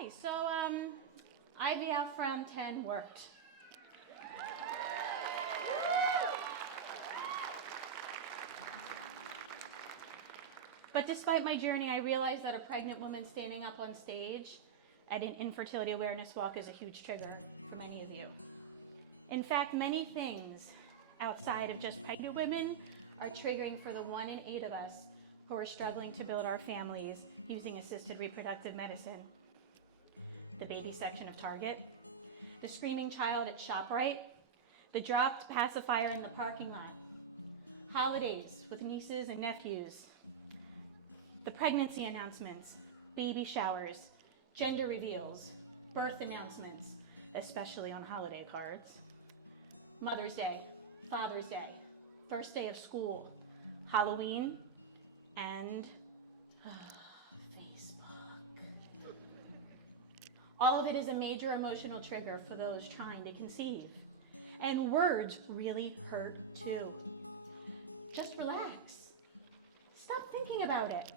Okay, so IVF from 10 worked. But despite my journey, I realized that a pregnant woman standing up on stage at an infertility awareness walk is a huge trigger for many of you. In fact, many things outside of just pregnant women are triggering for the 1 in 8 of us who are struggling to build our families using assisted reproductive medicine. The baby section of Target, the screaming child at ShopRite, the dropped pacifier in the parking lot, holidays with nieces and nephews, the pregnancy announcements, baby showers, gender reveals, birth announcements, especially on holiday cards, Mother's Day, Father's Day, first day of school, Halloween, and Facebook. All of it is a major emotional trigger for those trying to conceive. And words really hurt too. Just relax. Stop thinking about it.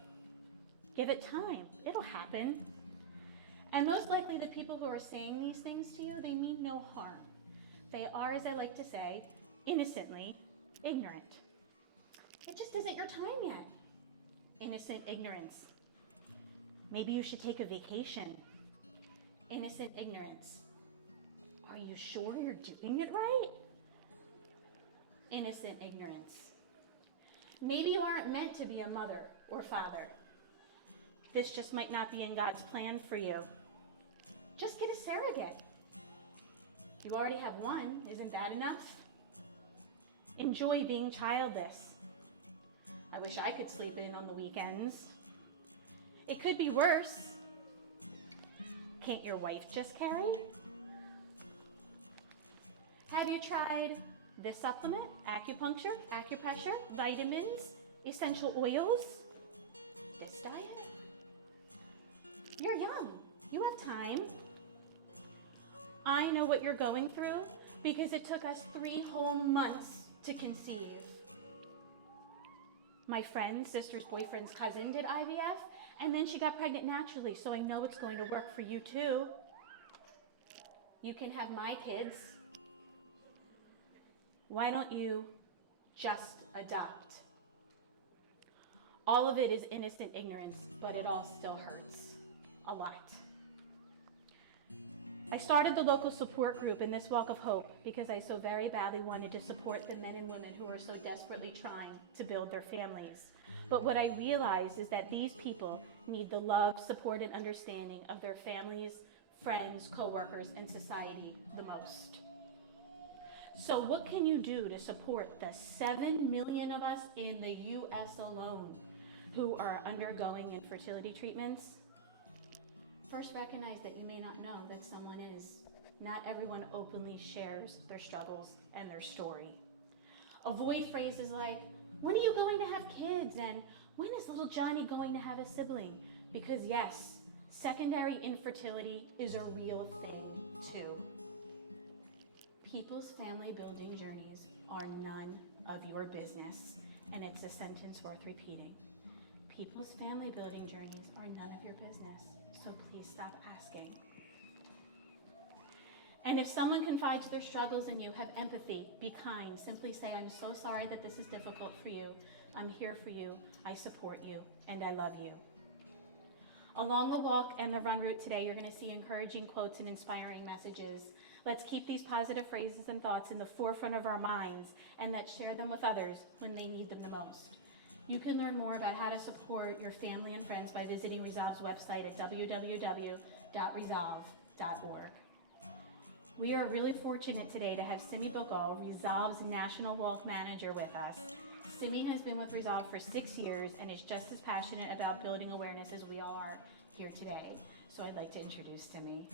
Give it time. It'll happen. And most likely the people who are saying these things to you, they mean no harm. They are, as I like to say, innocently ignorant. It just isn't your time yet. Innocent ignorance. Maybe you should take a vacation. Innocent ignorance. Are you sure you're doing it right? Innocent ignorance. Maybe you aren't meant to be a mother or father. This just might not be in God's plan for you. Just get a surrogate. You already have one, isn't that enough? Enjoy being childless. I wish I could sleep in on the weekends. It could be worse. Can't your wife just carry? Have you tried this supplement, acupuncture, acupressure, vitamins, essential oils, this diet? You're young. You have time. I know what you're going through because it took us 3 whole months to conceive. My friend's sister's boyfriend's cousin did IVF, and then she got pregnant naturally, so I know it's going to work for you too. You can have my kids. Why don't you just adopt? All of it is innocent ignorance, but it all still hurts a lot. I started the local support group in this Walk of Hope because I so very badly wanted to support the men and women who are so desperately trying to build their families. But what I realized is that these people need the love, support, and understanding of their families, friends, coworkers, and society the most. So what can you do to support the 7 million of us in the US alone who are undergoing infertility treatments? First, recognize that you may not know that someone is. Not everyone openly shares their struggles and their story. Avoid phrases like, when are you going to have kids? And when is little Johnny going to have a sibling? Because yes, secondary infertility is a real thing too. People's family building journeys are none of your business, and it's a sentence worth repeating. People's family building journeys are none of your business, so please stop asking. And if someone confides their struggles in you, have empathy, be kind, simply say, I'm so sorry that this is difficult for you. I'm here for you, I support you, and I love you. Along the walk and the run route today, you're going to see encouraging quotes and inspiring messages. Let's keep these positive phrases and thoughts in the forefront of our minds, and let's share them with others when they need them the most. You can learn more about how to support your family and friends by visiting Resolve's website at www.resolve.org. We are really fortunate today to have Simmy Bukal, Resolve's National Walk Manager, with us. Simmy has been with Resolve for 6 years and is just as passionate about building awareness as we all are here today. So I'd like to introduce Simmy.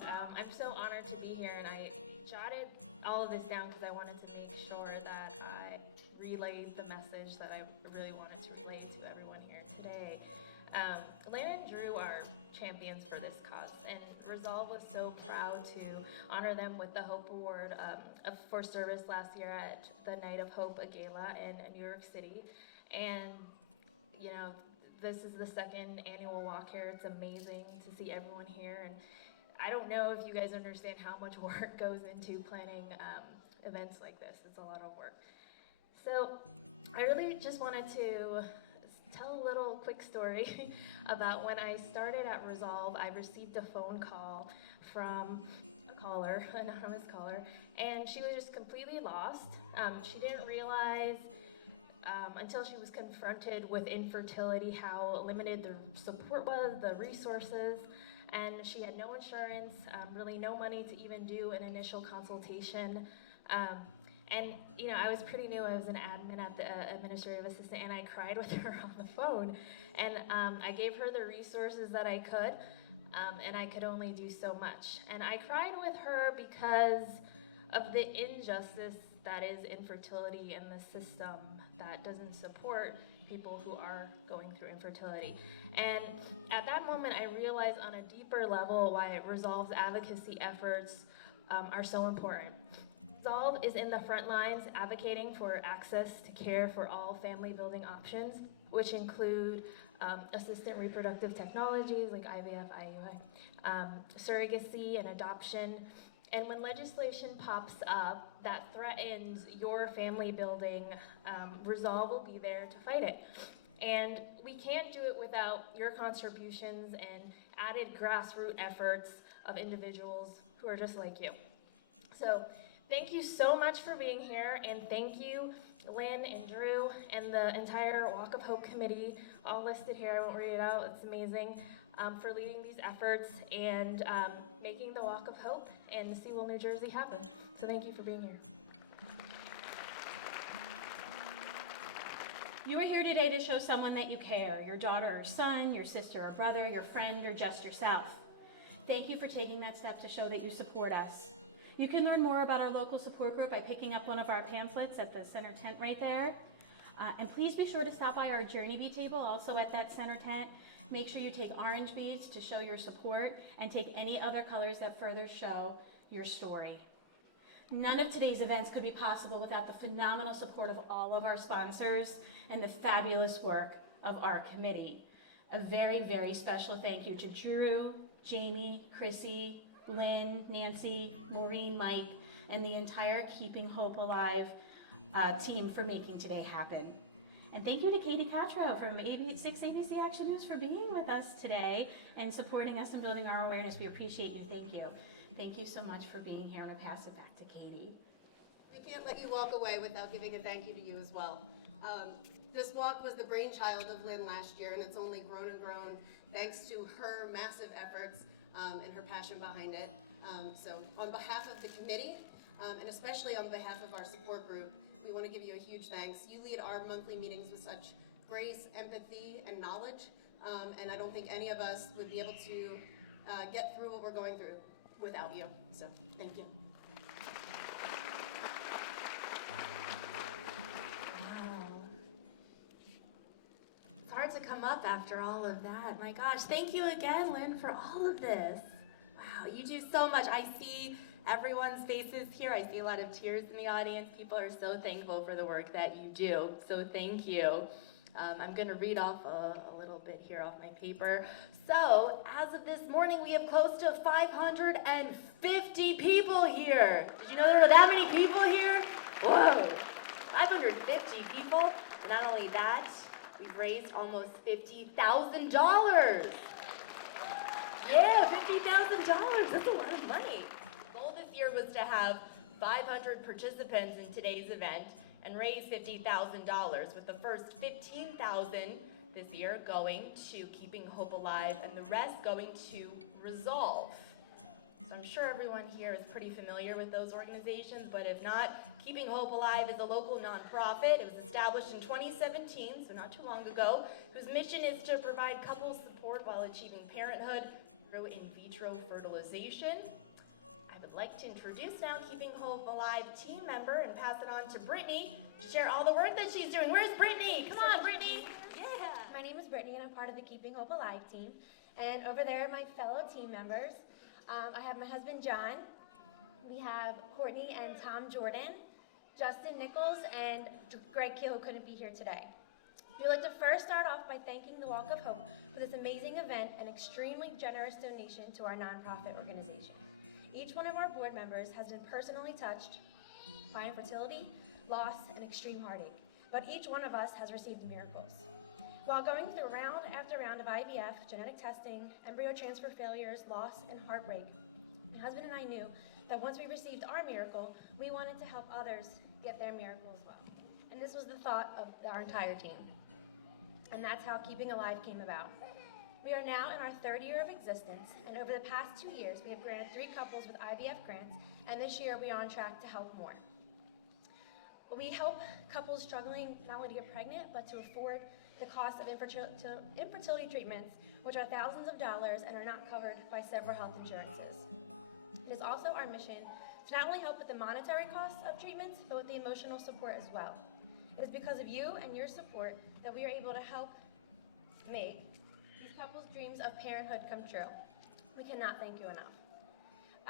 I'm so honored to be here, and I jotted all of this down because I wanted to make sure that I relayed the message that I really wanted to relay to everyone here today. Lynn and Drew are champions for this cause, and Resolve was so proud to honor them with the Hope Award for service last year at the Night of Hope, a gala in New York City. And you know, this is the second annual walk here. It's amazing to see everyone here, and I don't know if you guys understand how much work goes into planning events like this. It's a lot of work. So I really just wanted to tell a little quick story about when I started at Resolve. I received a phone call from a caller, an anonymous caller, and she was just completely lost. She didn't realize until she was confronted with infertility how limited the support was, the resources, and she had no insurance, really no money to even do an initial consultation. And you know, I was pretty new. I was an admin at the administrative assistant, and I cried with her on the phone. And I gave her the resources that I could, and I could only do so much. And I cried with her because of the injustice that is infertility in the system that doesn't support people who are going through infertility. And at that moment, I realized on a deeper level why Resolve's advocacy efforts are so important. Resolve is in the front lines advocating for access to care for all family building options, which include assisted reproductive technologies like IVF, IUI, surrogacy and adoption. And when legislation pops up that threatens your family building, Resolve will be there to fight it. And we can't do it without your contributions and added grassroots efforts of individuals who are just like you. So thank you so much for being here, and thank you, Lynn and Drew and the entire Walk of Hope committee, all listed here. I won't read it out, it's amazing, for leading these efforts and making the Walk of Hope and Sewell, New Jersey happen. So thank you for being here. You are here today to show someone that you care, your daughter or son, your sister or brother, your friend, or just yourself. Thank you for taking that step to show that you support us. You can learn more about our local support group by picking up one of our pamphlets at the center tent right there. And please be sure to stop by our Journey Bee table, also at that center tent. Make sure you take orange beads to show your support, and take any other colors that further show your story. None of today's events could be possible without the phenomenal support of all of our sponsors and the fabulous work of our committee. A very, very special thank you to Drew, Jamie, Chrissy, Lynn, Nancy, Maureen, Mike, and the entire Keeping Hope Alive team for making today happen. And thank you to Katie Catro from 6 ABC Action News for being with us today and supporting us and building our awareness. We appreciate you. Thank you. Thank you so much for being here, and I'll pass it back to Katie. We can't let you walk away without giving a thank you to you as well. This walk was the brainchild of Lynn last year, and it's only grown and grown thanks to her massive efforts and her passion behind it. So on behalf of the committee, and especially on behalf of our support group, we want to give you a huge thanks. You lead our monthly meetings with such grace, empathy, and knowledge, and I don't think any of us would be able to get through what we're going through without you. So thank you. Wow. It's hard to come up after all of that. My gosh, thank you again, Lynn, for all of this. Wow, you do so much. I see everyone's faces here. I see a lot of tears in the audience. People are so thankful for the work that you do. So thank you. I'm going to read off a little bit here off my paper. So, as of this morning, we have close to 550 people here. Did you know there were that many people here? Whoa, 550 people. And not only that, we've raised almost $50,000. Yeah, $50,000. That's a lot of money. The goal this year was to have 500 participants in today's event and raise $50,000, with the first $15,000 this year going to Keeping Hope Alive and the rest going to Resolve. So I'm sure everyone here is pretty familiar with those organizations, but if not, Keeping Hope Alive is a local nonprofit. It was established in 2017, so not too long ago, whose mission is to provide couples support while achieving parenthood through in vitro fertilization. I would like to introduce now Keeping Hope Alive team member and pass it on to Brittney to share all the work that she's doing. Where's Brittney? Come on, Brittney. Yeah. My name is Brittney, and I'm part of the Keeping Hope Alive team. And over there are my fellow team members. I have my husband, John. We have Courtney and Tom Jordan, Justin Nichols, and Greg Keel, who couldn't be here today. We'd like to first start off by thanking the Walk of Hope for this amazing event and extremely generous donation to our nonprofit organization. Each one of our board members has been personally touched by infertility, loss, and extreme heartache, but each one of us has received miracles. While going through round after round of IVF, genetic testing, embryo transfer failures, loss, and heartbreak, my husband and I knew that once we received our miracle, we wanted to help others get their miracle as well. And this was the thought of our entire team. And that's how Keeping Alive came about. We are now in our third year of existence, and over the past 2 years, we have granted 3 couples with IVF grants, and this year we are on track to help more. We help couples struggling not only to get pregnant, but to afford the cost of infertility treatments, which are thousands of dollars and are not covered by several health insurances. It is also our mission to not only help with the monetary costs of treatments, but with the emotional support as well. It is because of you and your support that we are able to help make these couples' dreams of parenthood come true. We cannot thank you enough.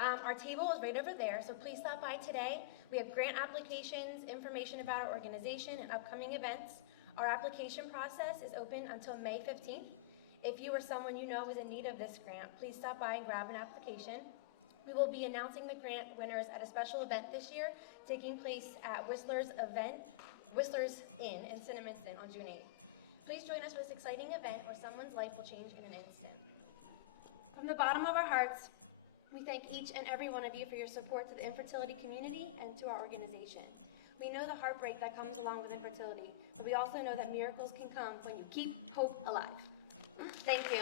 Our table is right over there, so please stop by today. We have grant applications, information about our organization, and upcoming events. Our application process is open until May 15th. If you or someone you know is in need of this grant, please stop by and grab an application. We will be announcing the grant winners at a special event this year, taking place at Whistler's Inn in Cinnaminson on June 8th. Please join us for this exciting event where someone's life will change in an instant. From the bottom of our hearts, we thank each and every one of you for your support to the infertility community and to our organization. We know the heartbreak that comes along with infertility, but we also know that miracles can come when you keep hope alive. Thank you.